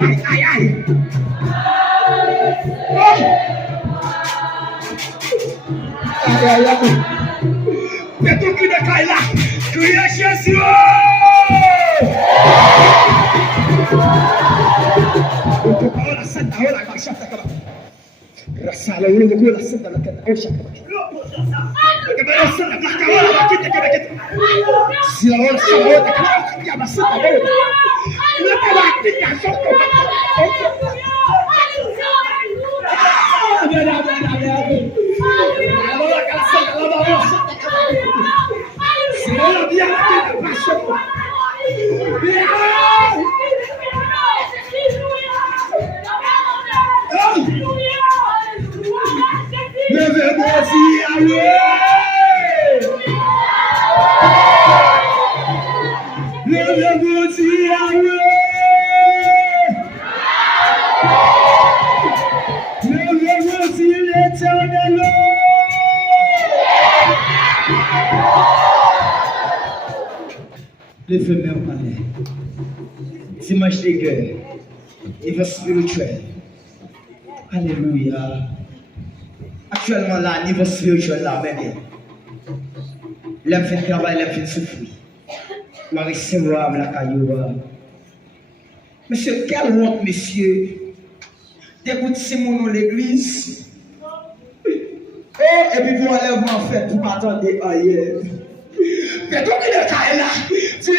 Aïe, aïe. Aïe, aïe, aïe. Mais tout qui ne caille là, criez Jésus. La santa, la marchata, Rasala, la santa, la canta, si la hora sabota, que a santa boda. Não tá lá, fica só l'éphémère palais, dimanche des guerres, niveau spirituel. Alléluia. Actuellement là, niveau spirituel là, même. L'homme fait travail, l'homme fait souffrir. La recevoir la caillou. Monsieur, quelle honte, monsieur. D'écouter mon nom l'église. Et puis vous enlèvement fait pour m'attendre ailleurs. Mais tout qui est là, tu